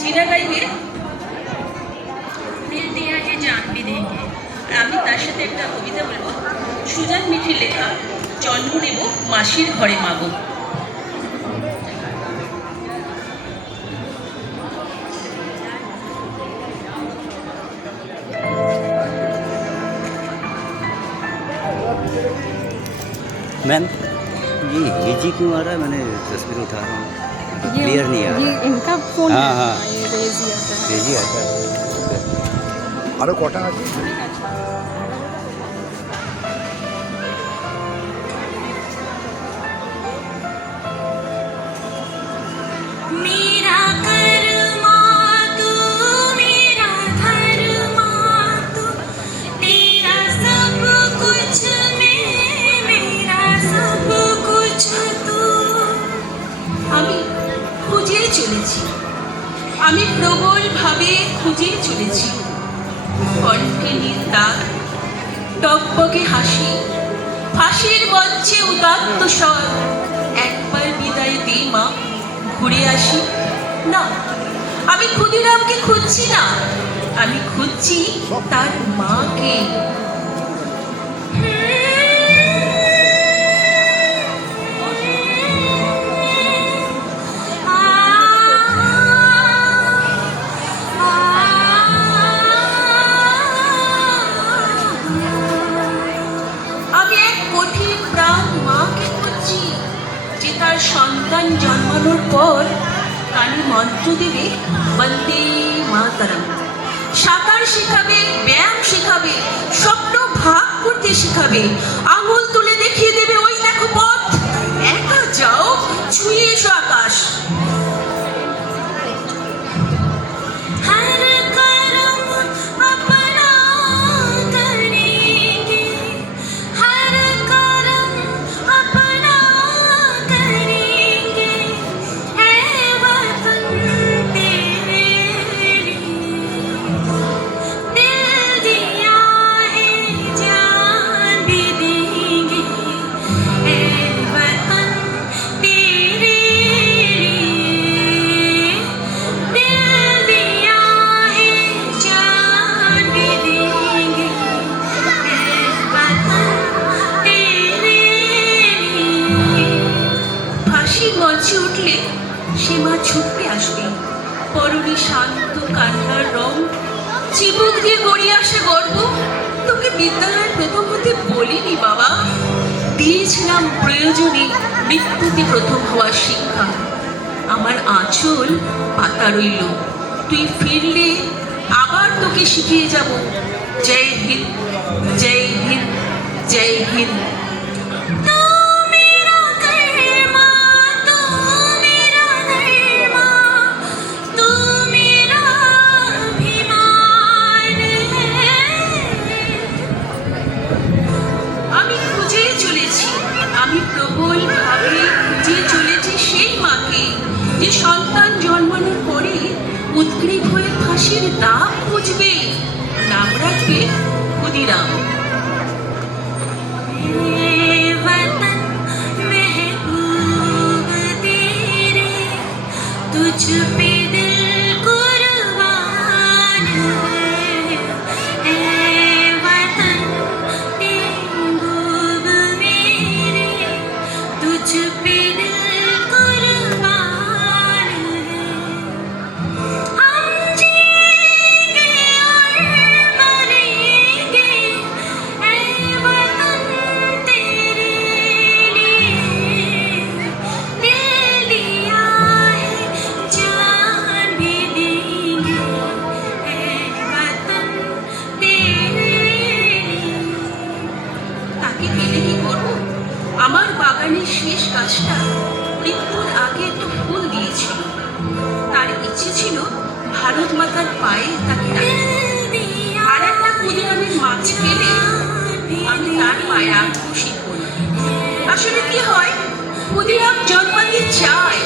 জিনা গাইবে দিল দিয়া হে জান ভি দেঙ্গে। আর আমি তার সাথে একটা কবিতা বলবো, সুজান মিঠির লেখা, জন্ম নেব মাসির ঘরে মাগো। मैम ये जी क्यों आ रहा है? मैंने तस्वीर उठा रहा हूँ, क्लियर नहीं आ रहा। ये इनका फोन हाँ, है, हाँ। ये रेजी आता है। ये जी आता है। আরো কটা আছে? मेरा कर्मा तू, मेरा धर्मा तू, तेरा सब कुछ मैं, मेरा सब कुछ तू। আমি খুঁজে চলেছি, আমি প্রবল ভাবে খুঁজে চলেছি। কণ্ঠে নীল দাগ, টকবকে হাসি, ফাঁসির মঞ্চে উদাত্ত স্বর। একবার বিদায় দে মা, ঘুরে আসি। না, আমি ক্ষুদিরামকে খুঁজছি না, আমি খুঁজছি তার মাকে। আমি এক কঠিন প্রাণ মাকে খুঁজছি, যে তার সন্তান জন্মানোর পর কানে মন্ত্র দেবে বন্দে মাতরম, সাঁতার শেখাবে, ব্যায়াম শেখাবে, স্বপ্ন ভাগ করতে শেখাবে, আঙুল তুলে দেখিয়ে দেবে ওই দেখো পথ, একা যাও, ছুঁয়ে এসো আকাশ। हर कर्म अपना करेंगे, हर कर्म अपना करेंगे, ऐ वतन तेरे लिए दिल दिया है जान भी देंगे, ऐ वतन तेरे लिए दिल दिया है जान भी देंगे, ऐ वतन तेरे लिए। ফাঁসির মঞ্চে উঠলে সে মা ছুটতে আসবে, পরনে শান্ত কান্নার রং, চিবুক দিয়ে গড়িয়ে আসে গর্ব। তোকে বিদ্যালয়ের প্রথম হতে বলিনি বাবা, দিয়েছিলাম প্রয়োজনে মৃত্যুতে প্রথম হওয়ার শিক্ষা। আমার আঁচল পাতা রইল, তুই ফিরলে আবার তোকে শিখিয়ে যাব। জয় হিন্দ, জয় হিন্দ, জয় হিন্দ। तू मेरा कर्मा, तू मेरा धर्मा, तू मेरा अभिमान है। আমি খুঁজে চলেছি, আমি প্রবল ভাবে খুঁজে চলেছি সেই মাকে, যে সন্তান জন্মানোর পরে উদ্গ্রীব হয়ে ফাঁসির দাগ খুঁজবে, নাম রাখবে ক্ষুদিরাম। वतन महबूब तेरे, तुझ पे दिल कुर्बान है, ऐ वतन महबूब मेरे, तुझ पे दिल कुर्बान है। हम जिएंगे और मरेंगे, ऐ वतन तेरे लिए दिल दिया है जान भी देंगे, ऐ वतन तेरे लिए। তাকে পেলে কি করবো? আমার বাগানের শেষ গাছটা মৃত্যুর আগে একটু ফুল দিয়েছিল, তার ইচ্ছে ছিল ভারত মাতার পায়ে তাকে রাখতে। আর একটা ক্ষুদিরামের মাছ পেলে আমি তার পায়ে রাখবো শিখবো না। আসলে কি হয়, ক্ষুদিরাম জন্মাতে চায়,